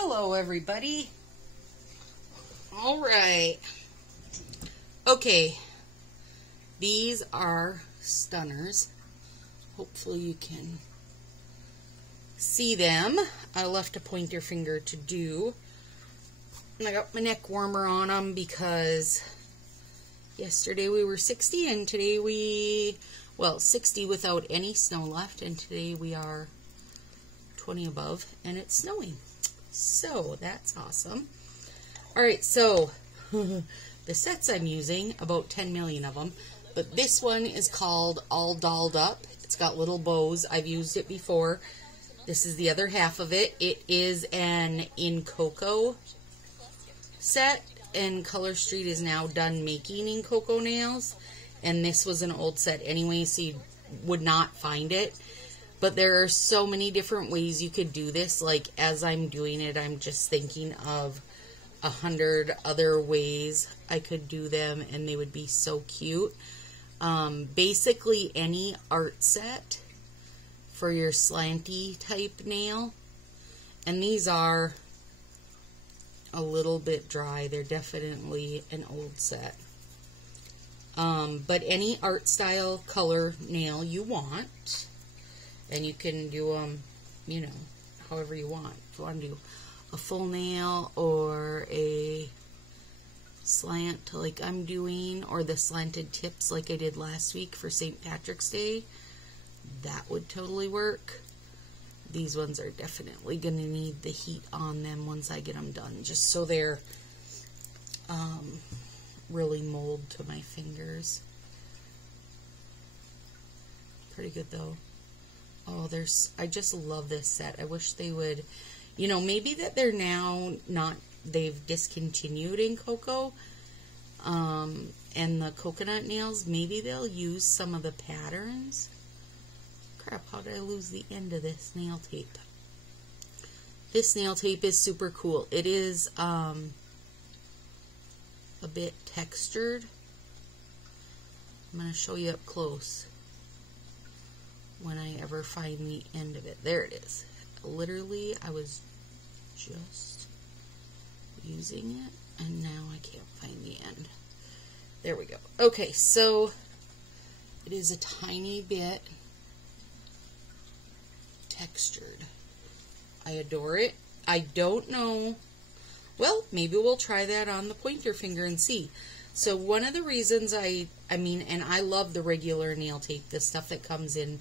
Hello, everybody. All right. Okay. These are stunners. Hopefully you can see them. I left a pointer finger to do. And I got my neck warmer on them because yesterday we were 60 and today 60 without any snow left, and today we are 20 above and it's snowing. So that's awesome. Alright, so the sets I'm using, about 10 million of them, but this one is called All Dolled Up. It's got little bows. I've used it before. This is the other half of it. It is an In Cocoa set, and Color Street is now done making In Cocoa nails, and this was an old set anyway, so you would not find it. But there are so many different ways you could do this. Like, as I'm doing it, I'm just thinking of 100 other ways I could do them, and they would be so cute. Basically, any art set for your slanty type nail. And these are a little bit dry. They're definitely an old set. But any art style color nail you want. And you can do them, you know, however you want. If you want to do a full nail or a slant like I'm doing, or the slanted tips like I did last week for St. Patrick's Day, that would totally work. These ones are definitely going to need the heat on them once I get them done, just so they're really mold to my fingers. Pretty good though. Oh, I just love this set. I wish they would, you know, maybe that they're now they've discontinued In Cocoa, and the coconut nails, maybe they'll use some of the patterns. Crap, how did I lose the end of this nail tape? This nail tape is super cool. It is, a bit textured. I'm going to show you up close when I ever find the end of it. There it is. Literally, I was just using it, and now I can't find the end. There we go. Okay, so it is a tiny bit textured. I adore it. I don't know. Well, maybe we'll try that on the pointer finger and see. So one of the reasons I mean, and I love the regular nail tape, the stuff that comes in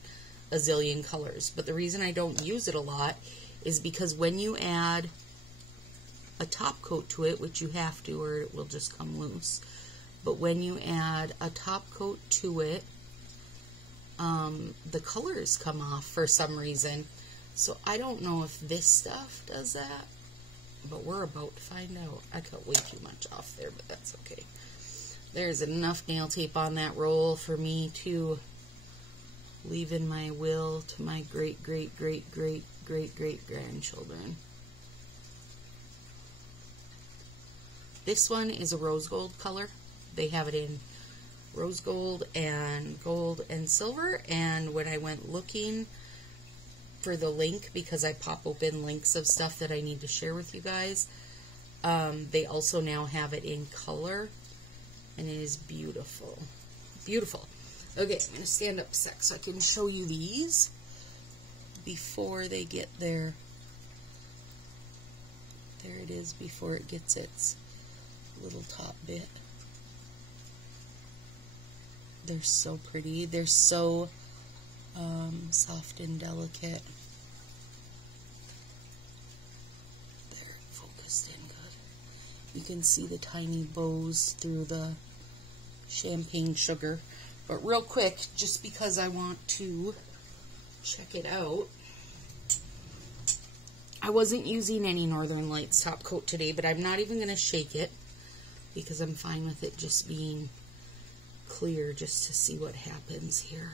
a zillion colors, but the reason I don't use it a lot is because when you add a top coat to it, which you have to or it will just come loose, but when you add a top coat to it, the colors come off for some reason. So I don't know if this stuff does that, but we're about to find out. I cut way too much off there, but that's okay. There's enough nail tape on that roll for me to leave in my will to my great, great, great, great, great, great grandchildren. This one is a rose gold color. They have it in rose gold and silver, and when I went looking for the link, because I pop open links of stuff that I need to share with you guys, they also now have it in color, and it is beautiful. Beautiful. Okay, I'm going to stand up a sec so I can show you these before they get there. There it is before it gets its little top bit. They're so pretty. They're so soft and delicate. They're focused in good. You can see the tiny bows through the champagne sugar. But real quick, just because I want to check it out, I wasn't using any Northern Lights top coat today, but I'm not even going to shake it because I'm fine with it just being clear, just to see what happens here.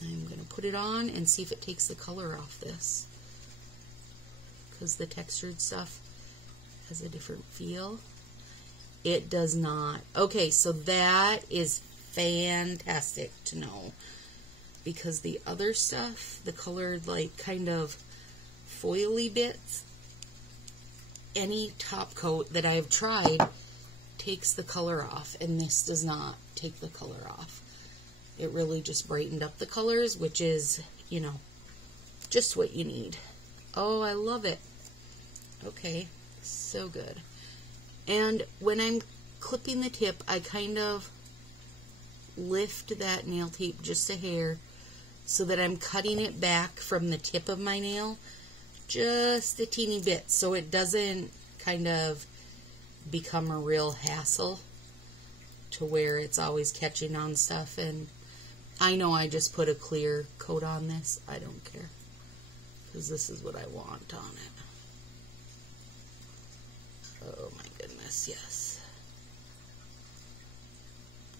I'm going to put it on and see if it takes the color off this, because the textured stuff has a different feel. It does not. Okay, so that is fantastic to know, because the other stuff, the colored like kind of foily bits, any top coat that I've tried takes the color off, and this does not take the color off. It really just brightened up the colors, which is, you know, just what you need. Oh, I love it. Okay, so good. And when I'm clipping the tip, I kind of lift that nail tape just a hair so that I'm cutting it back from the tip of my nail just a teeny bit so it doesn't kind of become a real hassle to where it's always catching on stuff. And I know I just put a clear coat on this. I don't care, because this is what I want on it. Oh my goodness, yes.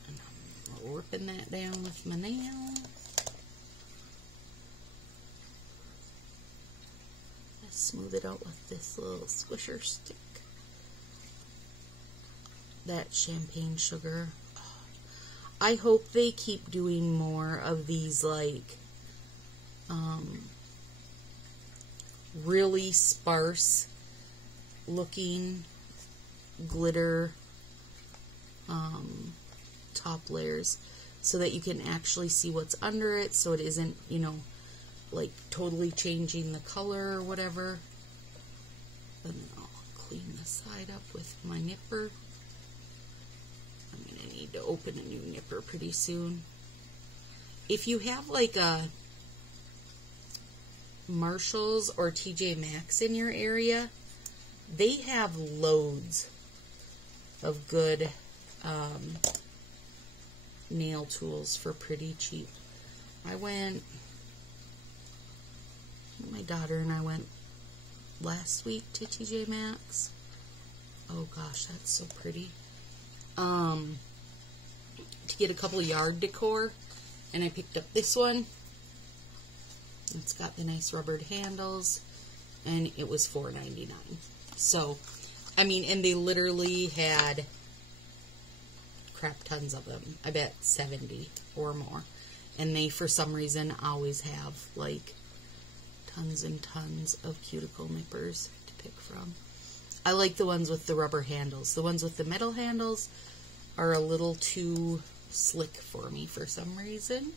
And I'm ripping that down with my nail. Smooth it out with this little squisher stick. That champagne sugar. Oh, I hope they keep doing more of these, like, really sparse looking glitter top layers, so that you can actually see what's under it, so it isn't, you know, like totally changing the color or whatever. And then I'll clean the side up with my nipper. I'm going to need to open a new nipper pretty soon. If you have like a Marshalls or TJ Maxx in your area, they have loads of good nail tools for pretty cheap. My daughter and I went last week to TJ Maxx. Oh gosh, that's so pretty. To get a couple yard decor, and I picked up this one. It's got the nice rubbered handles, and it was $4.99. So, I mean, and they literally had crap tons of them. I bet 70 or more. And they, for some reason, always have like tons and tons of cuticle nippers to pick from. I like the ones with the rubber handles. The ones with the metal handles are a little too slick for me for some reason.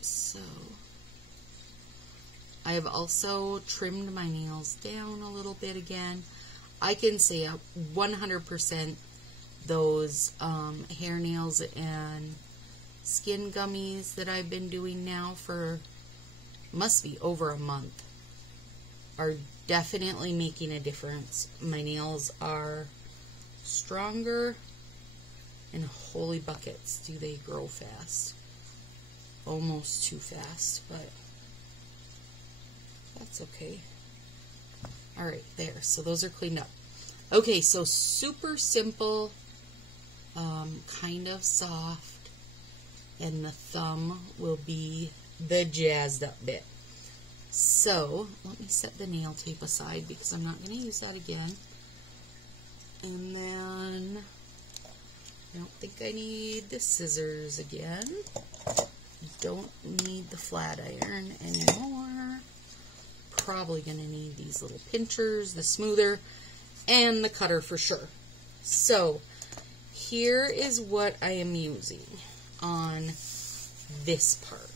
So, I have also trimmed my nails down a little bit again. I can say 100% those hair nails and skin gummies that I've been doing now for must be over a month are definitely making a difference. My nails are stronger, and holy buckets do they grow fast. Almost too fast, but that's okay. Alright, there. So those are cleaned up. Okay, so super simple, kind of soft, and the thumb will be the jazzed up bit. So, let me set the nail tape aside because I'm not going to use that again. And then, I don't think I need the scissors again. Don't need the flat iron anymore. Probably going to need these little pinchers, the smoother, and the cutter for sure. So, here is what I am using on this part.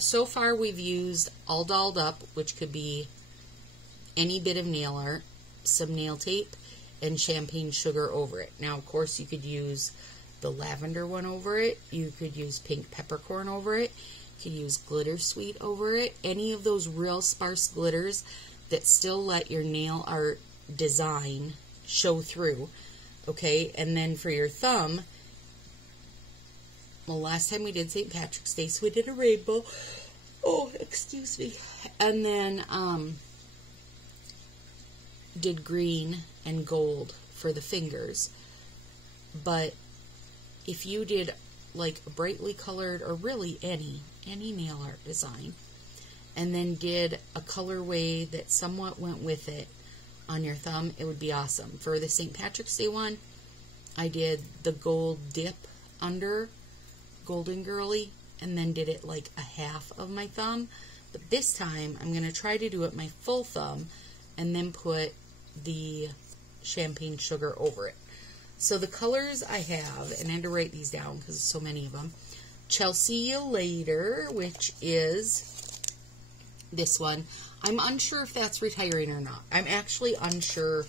So far we've used All Dolled Up, which could be any bit of nail art, some nail tape, and champagne sugar over it. Now, of course, you could use the lavender one over it. You could use pink peppercorn over it. You could use glitter sweet over it. Any of those real sparse glitters that still let your nail art design show through. Okay, and then for your thumb, well, last time we did St. Patrick's Day, so we did a rainbow. Oh, excuse me. And then did green and gold for the fingers. But if you did like a brightly colored, or really any nail art design, and then did a colorway that somewhat went with it on your thumb, it would be awesome. For the St. Patrick's Day one, I did the gold dip under golden girly and then did it like a half of my thumb. But this time I'm going to try to do it my full thumb and then put the champagne sugar over it. So the colors I have, and I had to write these down because there's so many of them. Chelsea You Later, which is this one. I'm unsure if that's retiring or not. I'm actually unsure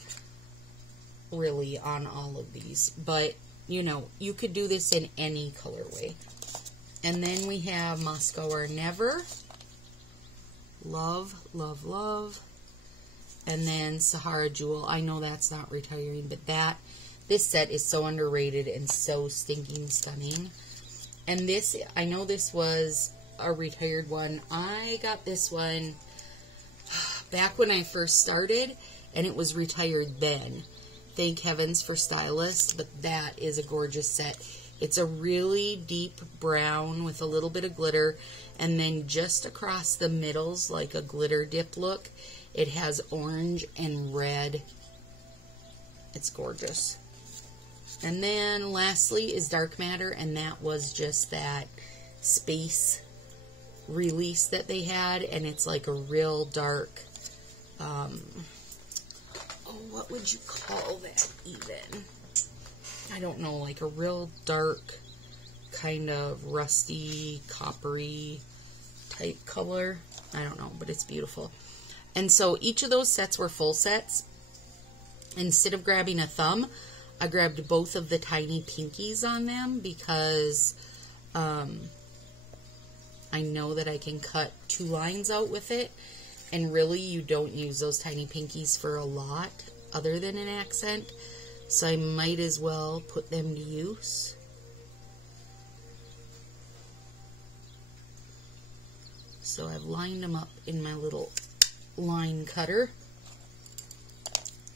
really on all of these. But, you know, you could do this in any colorway. And then we have Moscow or Never. Love, Love, Love. And then Sahara Jewel. I know that's not retiring, but this set is so underrated and so stinking stunning. And this, I know this was a retired one. I got this one back when I first started, and it was retired then. Thank heavens for stylists, but that is a gorgeous set. It's a really deep brown with a little bit of glitter, and then just across the middles, like a glitter dip look, it has orange and red. It's gorgeous. And then lastly is Dark Matter, and that was just that space release that they had, and it's like a real dark, what would you call that even? I don't know, like a real dark, kind of rusty, coppery type color. I don't know, but it's beautiful. And so each of those sets were full sets. Instead of grabbing a thumb, I grabbed both of the tiny pinkies on them because I know that I can cut 2 lines out with it. And really, you don't use those tiny pinkies for a lot other than an accent. So I might as well put them to use. So I've lined them up in my little line cutter.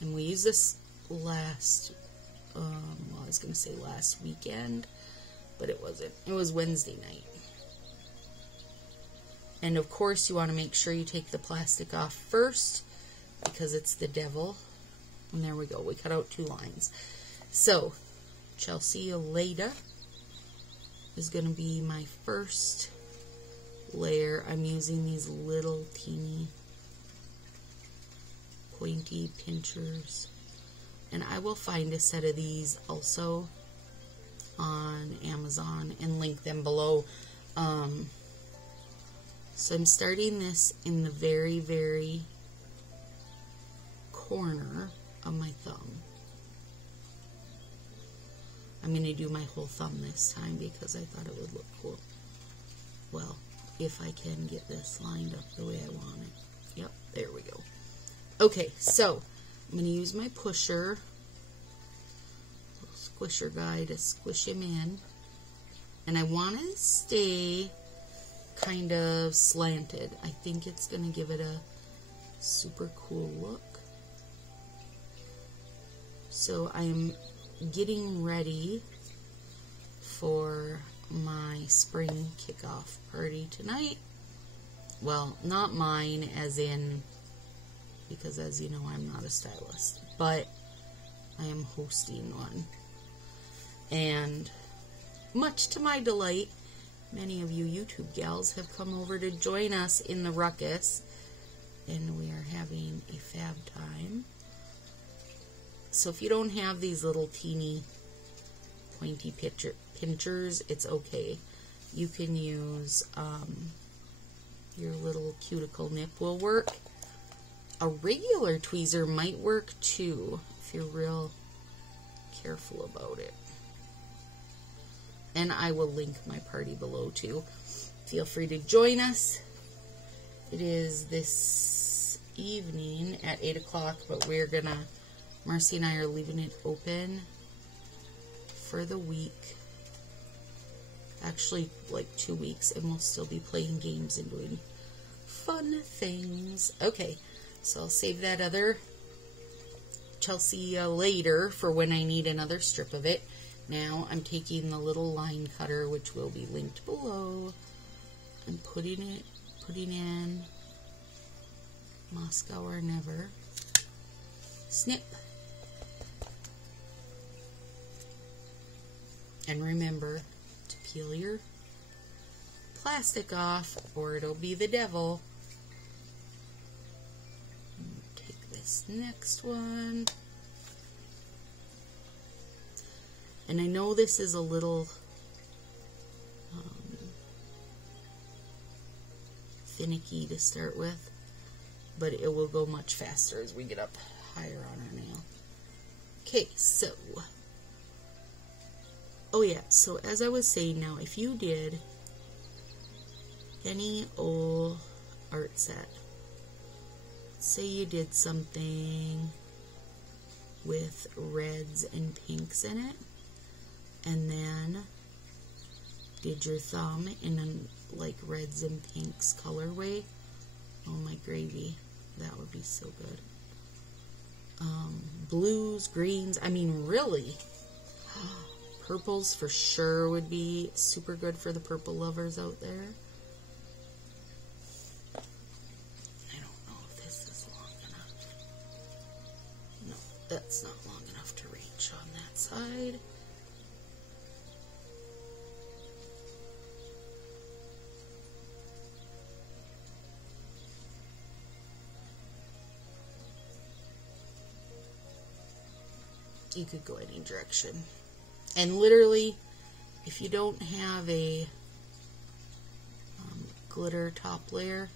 And we used this last, well, I was going to say last weekend, but it wasn't. It was Wednesday night. And of course, you want to make sure you take the plastic off first because it's the devil. And there we go. We cut out 2 lines. So, Chelsea Later is going to be my first layer. I'm using these little teeny pointy pinchers. And I will find a set of these also on Amazon and link them below. So I'm starting this in the very, very corner of my thumb. I'm going to do my whole thumb this time because I thought it would look cool. Well, if I can get this lined up the way I want it. Yep, there we go. Okay, so I'm going to use my pusher, squisher guy, to squish him in. And I want to stay kind of slanted. I think it's going to give it a super cool look. So I'm getting ready for my spring kickoff party tonight. Well, not mine as in, because as you know, I'm not a stylist, but I am hosting one. And much to my delight, many of you YouTube gals have come over to join us in the ruckus, and we are having a fab time. So if you don't have these little teeny pointy pinchers, it's okay. You can use your little cuticle nip will work. A regular tweezer might work too if you're real careful about it. And I will link my party below too. Feel free to join us. It is this evening at 8 o'clock, but we're gonna, Marcy and I are leaving it open for the week. Actually, like 2 weeks, and we'll still be playing games and doing fun things. Okay, so I'll save that other Chelsea Later for when I need another strip of it. Now I'm taking the little line cutter, which will be linked below, and putting in Moscow or Never. Snip. And remember to peel your plastic off or it'll be the devil. Take this next one. And I know this is a little finicky to start with, but it will go much faster as we get up higher on our nail. Okay, so, oh yeah, so as I was saying now, if you did any old art set, say you did something with reds and pinks in it, and then did your thumb in a like reds and pinks colorway, oh my gravy, that would be so good. Blues, greens, I mean really, purples for sure would be super good for the purple lovers out there. I don't know if this is long enough. No, that's not long enough to reach on that side. You could go any direction. And literally, if you don't have a glitter top layer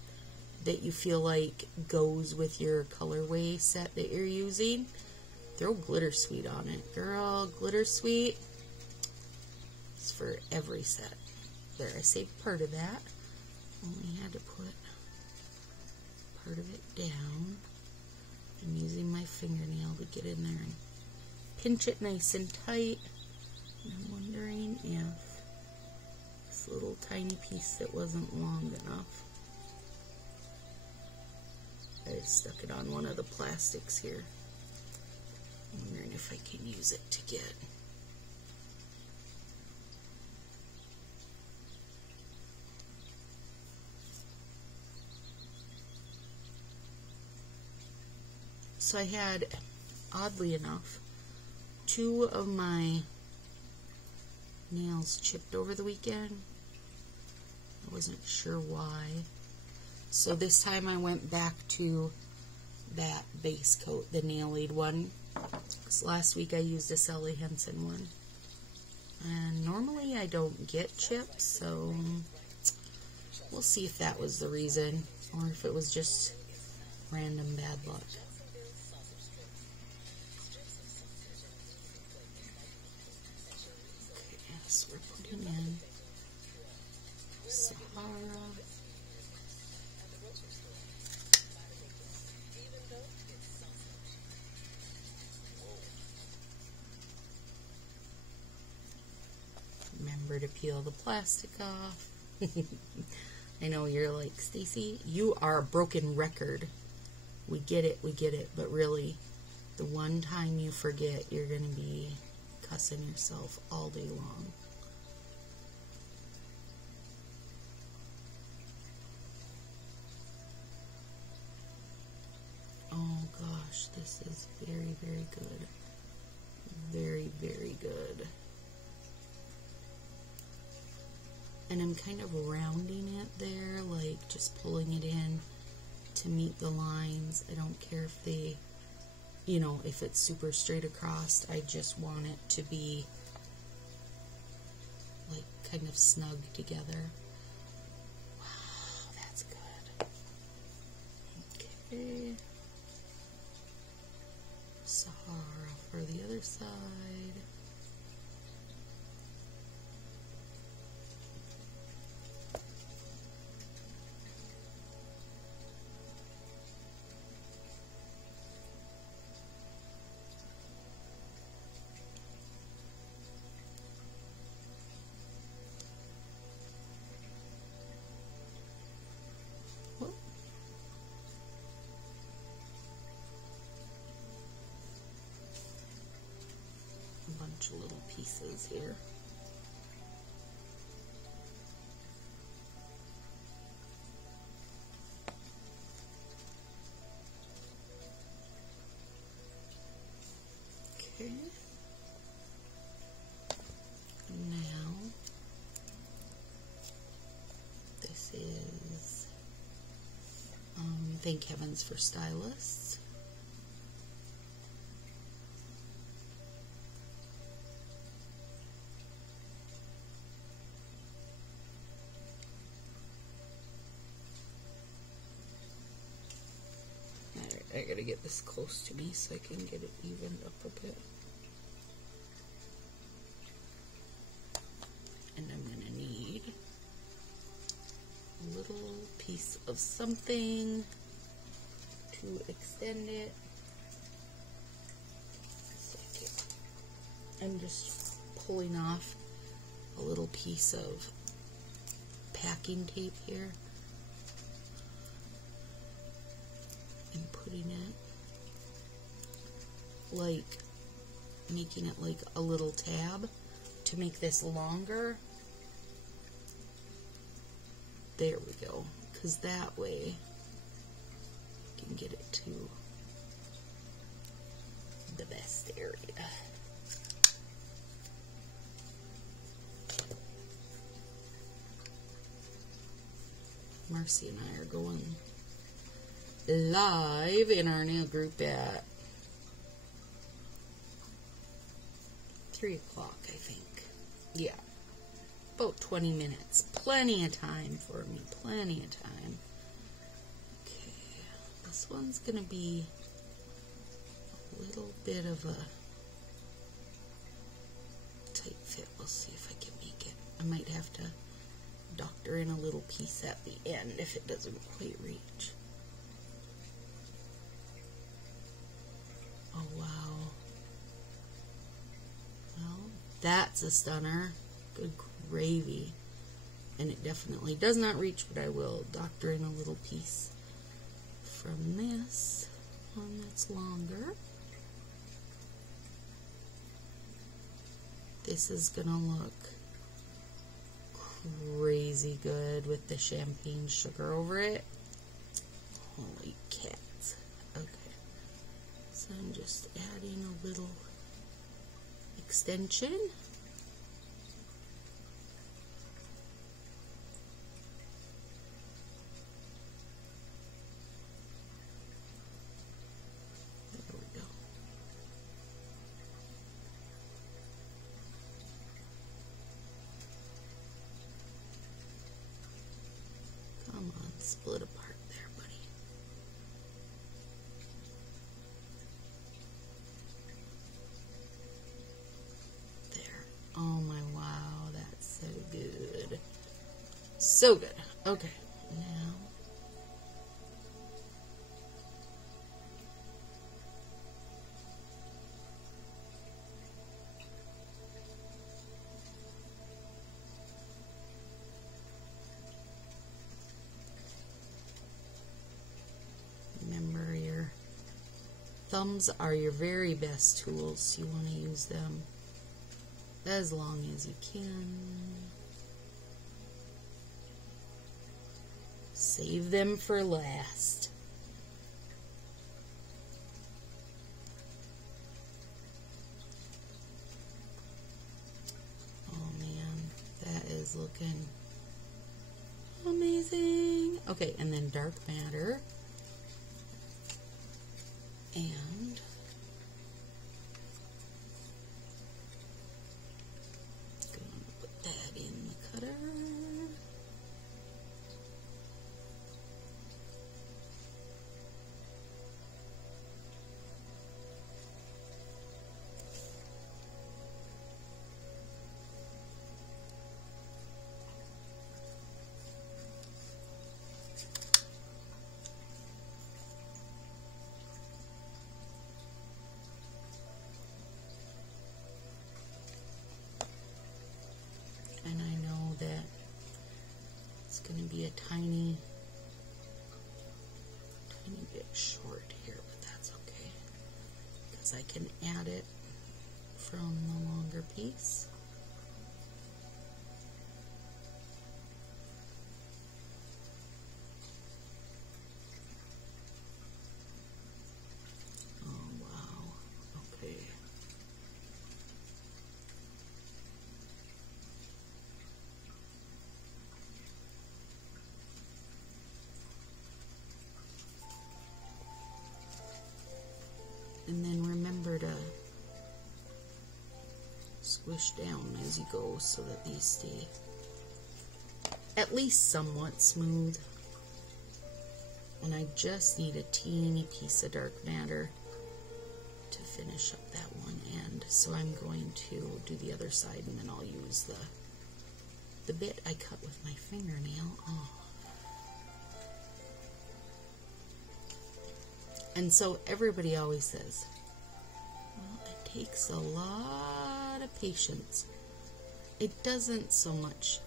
that you feel like goes with your colorway set that you're using, throw Glitter Sweet on it. Girl, Glitter Sweet is for every set. There, I saved part of that. Only had to put part of it down. I'm using my fingernail to get in there and pinch it nice and tight. And I'm wondering if this little tiny piece that wasn't long enough, I stuck it on one of the plastics here. I'm wondering if I can use it to get so I had, oddly enough, 2 of my nails chipped over the weekend. I wasn't sure why. So this time I went back to that base coat, the nail aid one. Because last week I used a Sally Henson one. And normally I don't get chips, so we'll see if that was the reason. Or if it was just random bad luck. So we're putting in Sahara. Remember to peel the plastic off. I know you're like, Stacy, you are a broken record. We get it, but really, the one time you forget, you're going to be cussing yourself all day long. Oh gosh, this is very, very good. Very, very good. And I'm kind of rounding it there, like just pulling it in to meet the lines. I don't care if they, you know, if it's super straight across. I just want it to be like kind of snug together. Wow, that's good. Okay. Sahara for the other side. Bunch of little pieces here. Okay. Now thank heavens for stylists. Alright, I gotta get this close to me so I can get it evened up a bit. And I'm gonna need a little piece of something to extend it. I'm just pulling off a little piece of packing tape here and putting it, like making it like a little tab to make this longer. There we go, because that way you can get it to the best area. Marcy and I are going live in our new group at 3 o'clock, I think. Yeah. About 20 minutes. Plenty of time for me. Plenty of time. Okay. This one's going to be a little bit of a tight fit. We'll see if I can make it. I might have to doctor in a little piece at the end if it doesn't quite reach. Oh, wow. Well, that's a stunner. Good gravy. And it definitely does not reach, but I will doctor in a little piece from this one that's longer. This is gonna look crazy good with the champagne sugar over it. Holy cats. Okay. So I'm just adding a little extension. There we go. Come on, split apart there, buddy. There. Oh my, wow, that's so good. So good. Okay, now remember, your thumbs are your very best tools. You want to use them as long as you can. Save them for last. Oh man, that is looking amazing. Okay, and then dark matter. And gonna put that in the cutter. And I know that it's going to be a tiny bit short here, but that's okay, because I can add it from the longer piece. Oh, wow. Okay. And then remember to squish down as you go so that these stay at least somewhat smooth. And I just need a teeny piece of dark matter to finish up that one end. So I'm going to do the other side, and then I'll use the bit I cut with my fingernail off. And so everybody always says, well, it takes a lot of patience. It doesn't so much.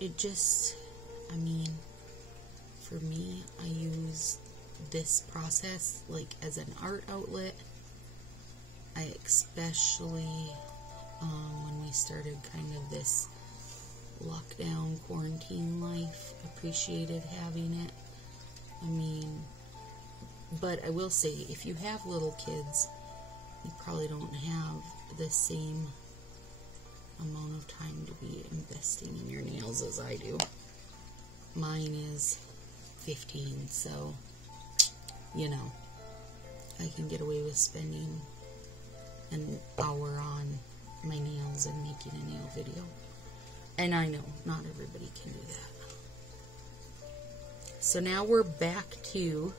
It just, I mean, for me, I use this process like as an art outlet. I especially, when we started kind of this lockdown quarantine life, appreciated having it. I mean, but I will say, if you have little kids, you probably don't have the same amount of time to be investing in your nails as I do. Mine is 15, so, you know, I can get away with spending an hour on my nails and making a nail video. And I know not everybody can do that. So now we're back to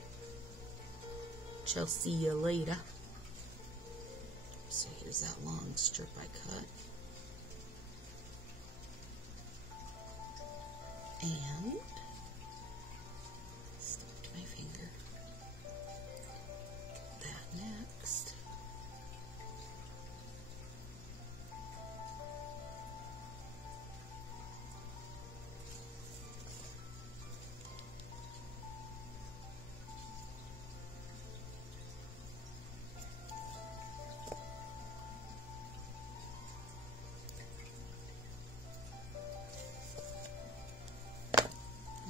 Chelsea ya later. So here's that long strip I cut. And stick to my finger. That next.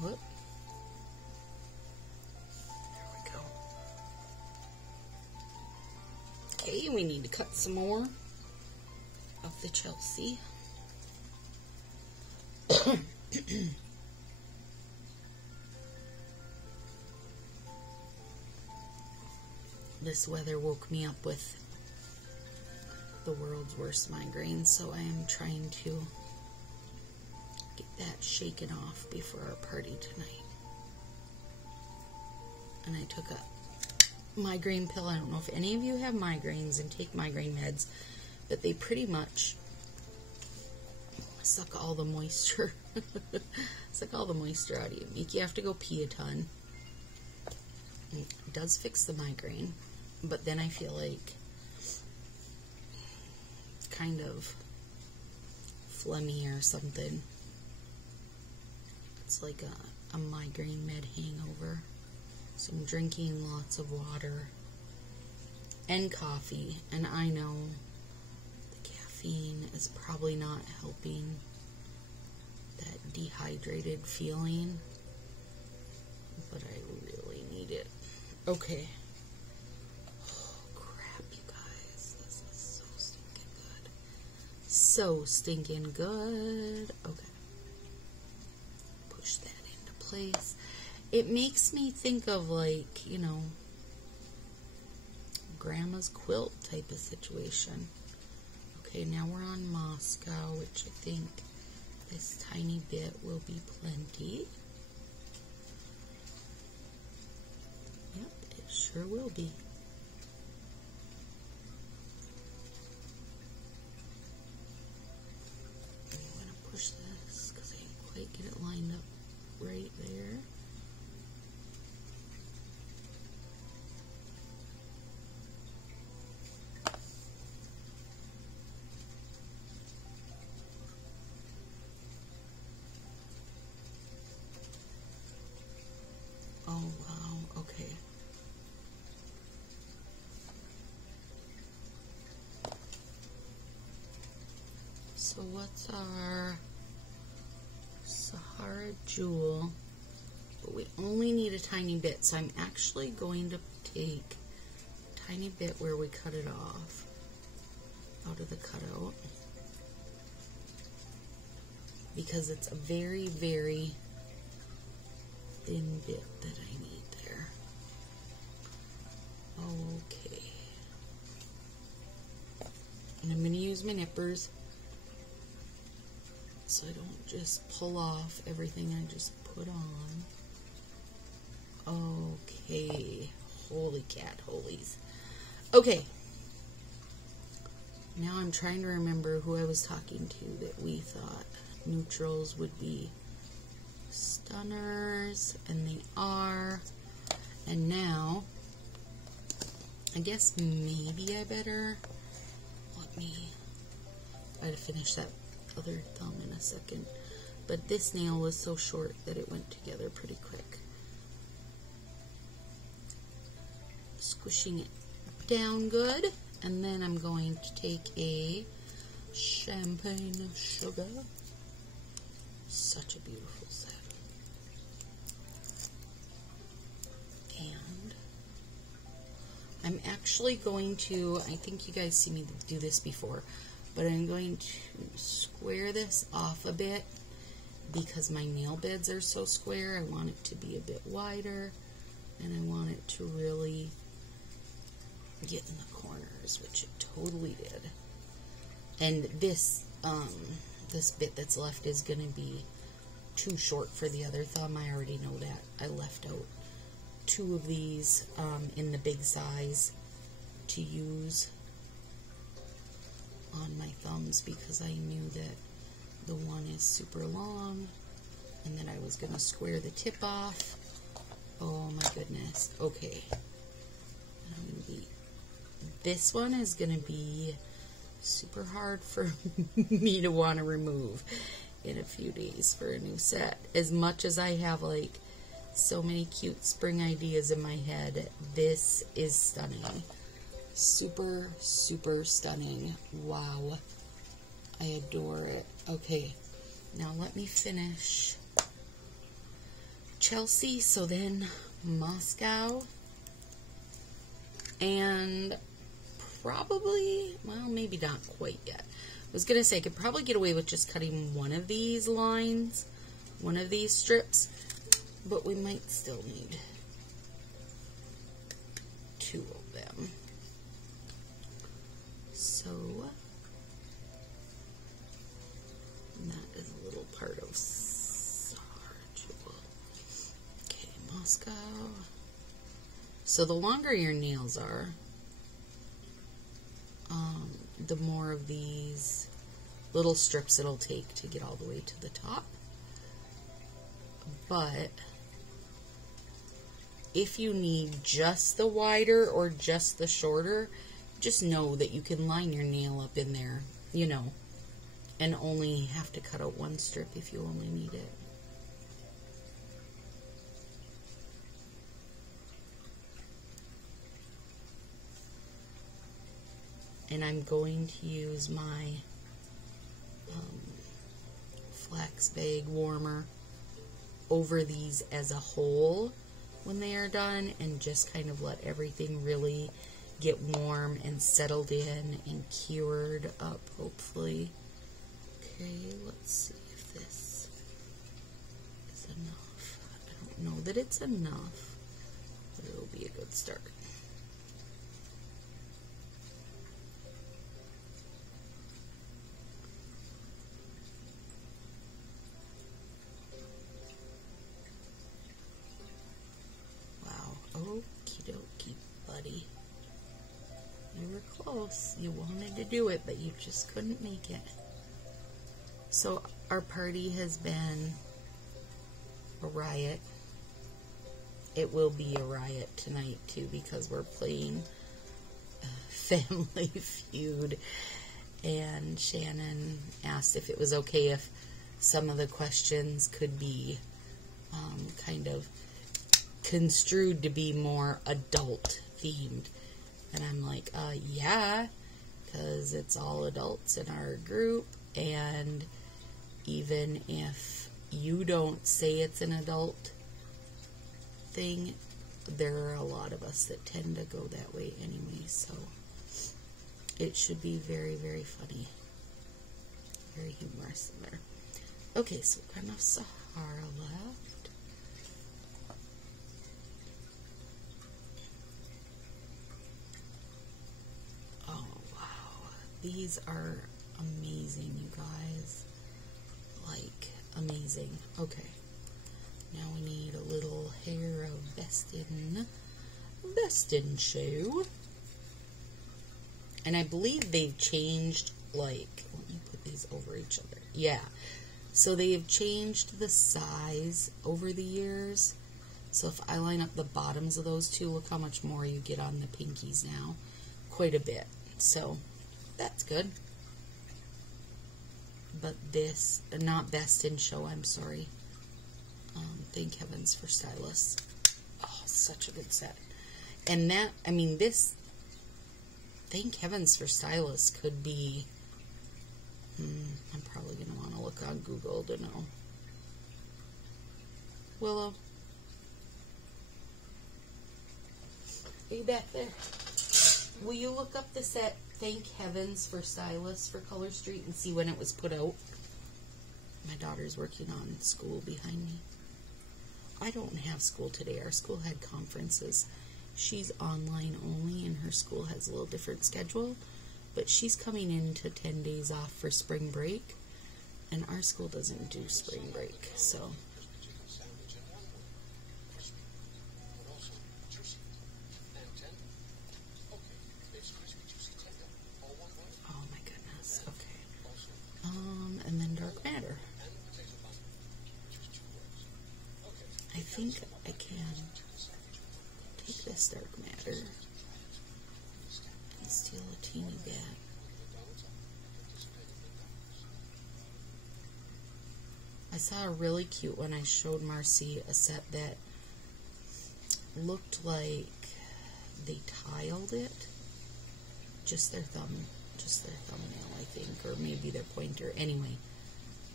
Whoop. There we go. Okay, we need to cut some more of the Chelsea. This weather woke me up with the world's worst migraine, so I am trying to get that shaken off before our party tonight. And I took a migraine pill. I don't know if any of you have migraines and take migraine meds, but they pretty much suck all the moisture suck all the moisture out of you, make you have to go pee a ton. It does fix the migraine, but then I feel like kind of phlegmy or something. It's like a migraine med hangover. So I'm drinking lots of water and coffee, and I know the caffeine is probably not helping that dehydrated feeling, but I really need it. Okay. Oh, crap, you guys. This is so stinking good. So stinking good. Okay. Push that into place. It makes me think of, like, you know, grandma's quilt type of situation. Okay, now we're on Moscow, which I think this tiny bit will be plenty. Yep, it sure will be. I'm going to push this because I didn't quite get it lined up right there. Oh, wow, okay. So what's our Sahara Jewel? But we only need a tiny bit, so I'm actually going to take a tiny bit where we cut it off out of the cutout, because it's a very, very thin bit that I need there. Okay. And I'm going to use my nippers so I don't just pull off everything I just put on. Okay. Holy cat holies. Okay. Now I'm trying to remember who I was talking to that we thought neutrals would be stunners, and they are. And now, I guess maybe I better let me try to finish that other thumb in a second. But this nail was so short that it went together pretty quick. Squishing it down good. And then I'm going to take a champagne of sugar. Such a beautiful set. And I'm actually going to, I think you guys see me do this before, but I'm going to square this off a bit because my nail beds are so square. I want it to be a bit wider, and I want it to really get in the corners, which it totally did. And this this bit that's left is going to be too short for the other thumb. I already know that. I left out 2 of these in the big size to use on my thumbs because I knew that the one is super long and that I was going to square the tip off. Oh my goodness. Okay. This one is going to be super hard for me to want to remove in a few days for a new set. As much as I have like so many cute spring ideas in my head, this is stunning. Super, super stunning. Wow. I adore it. Okay, now let me finish Chelsea, so then Moscow, and probably, well, maybe not quite yet. I was going to say I could probably get away with just cutting one of these lines, one of these strips, but we might still need 2 of them. So, that is a little part of Sahara Jewel. Okay, Moscow. So the longer your nails are, the more of these little strips it'll take to get all the way to the top. But if you need just the wider or just the shorter, just know that you can line your nail up in there, you know, and only have to cut out 1 strip if you only need it. And I'm going to use my flax bag warmer over these as a whole when they are done, and just kind of let everything really get warm and settled in and cured up, hopefully. Okay, let's see if this is enough. I don't know that it's enough, but it'll be a good start. Okie dokie, buddy. You were close. You wanted to do it, but you just couldn't make it. So our party has been a riot. It will be a riot tonight, too, because we're playing Family Feud. And Shannon asked if it was okay if some of the questions could be kind of construed to be more adult themed, and I'm like, yeah, because it's all adults in our group, and even if you don't say it's an adult thing, there are a lot of us that tend to go that way anyway, so it should be very, very funny, very humorous in there. Okay, so we've got enough Sahara left. These are amazing, you guys. Like, amazing. Okay. Now we need a little hair of Vestin shoe. And I believe they've changed, like, let me put these over each other. Yeah. So they have changed the size over the years. So if I line up the bottoms of those two, look how much more you get on the pinkies now. Quite a bit. So that's good. But this, not Best in Show, I'm sorry. Thank heavens for stylists. Oh, such a good set. And that, I mean, this, thank heavens for stylists could be, I'm probably going to want to look on Google to know. Willow, are you back there? Will you look up the set Thank Heavens for Stylists for Color Street and see when it was put out? My daughter's working on school behind me. I don't have school today. Our school had conferences. She's online only, and her school has a little different schedule. But she's coming into 10 days off for spring break, and our school doesn't do spring break, so... Oh my goodness, okay. And then Dark Matter. I think I can take this Dark Matter and steal a teeny bit. I saw a really cute one. I showed Marcy a set that looked like they tiled it. Just their thumbnail, I think, or maybe their pointer. Anyway,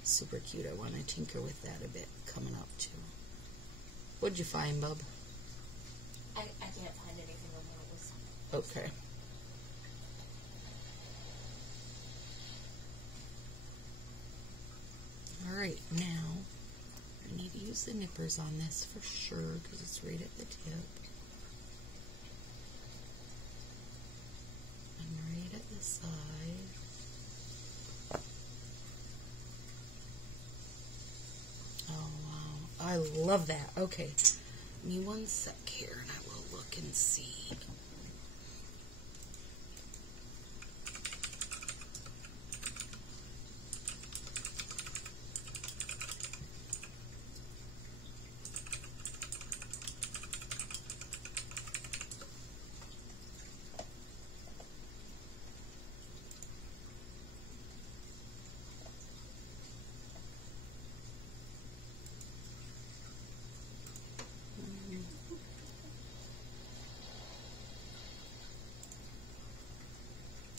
super cute. I want to tinker with that a bit coming up too. What'd you find, bub? I can't find anything on what it was. Okay. Alright, now I need to use the nippers on this for sure because it's right at the tip. And right at the side. Oh wow, I love that. Okay, give me one sec here and I will look and see.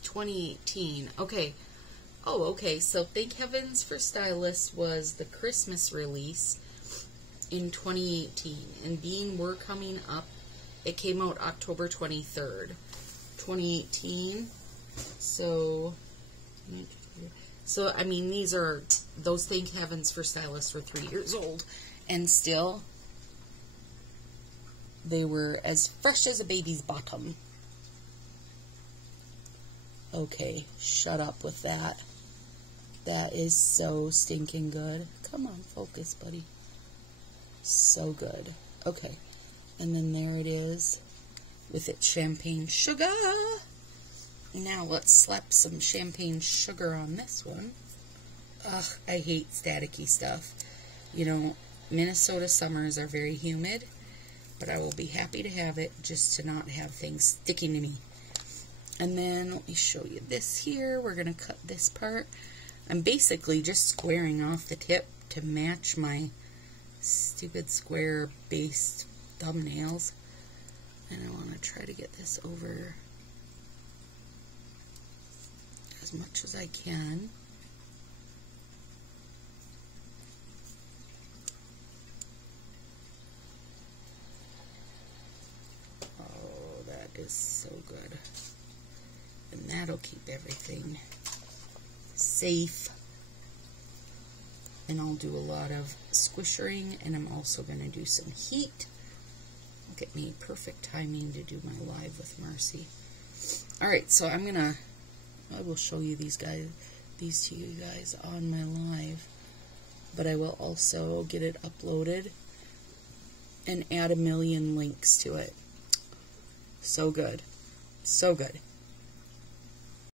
$20.18. Okay. Oh, okay. So Thank Heavens for Stylists was the Christmas release in 2018. And being we're coming up, it came out October 23rd, 2018. So I mean, these are, those Thank Heavens for Stylists were 3 years old. And still, they were as fresh as a baby's bottom. Okay, shut up with that. That is so stinking good. Come on, focus, buddy. So good. Okay, and then there it is with its champagne sugar. Now let's slap some champagne sugar on this one. Ugh, I hate staticky stuff. You know, Minnesota summers are very humid, but I will be happy to have it just to not have things sticking to me. And then let me show you this here. We're going to cut this part. I'm basically just squaring off the tip to match my stupid square-based thumbnails. And I want to try to get this over as much as I can. Oh, that is so good. And that'll keep everything safe. And I'll do a lot of squishing, and I'm also going to do some heat. Look at me, perfect timing to do my live with Marcy. Alright, so I'm going to I will show you these to you guys on my live, but I will also get it uploaded and add a million links to it. So good. So good.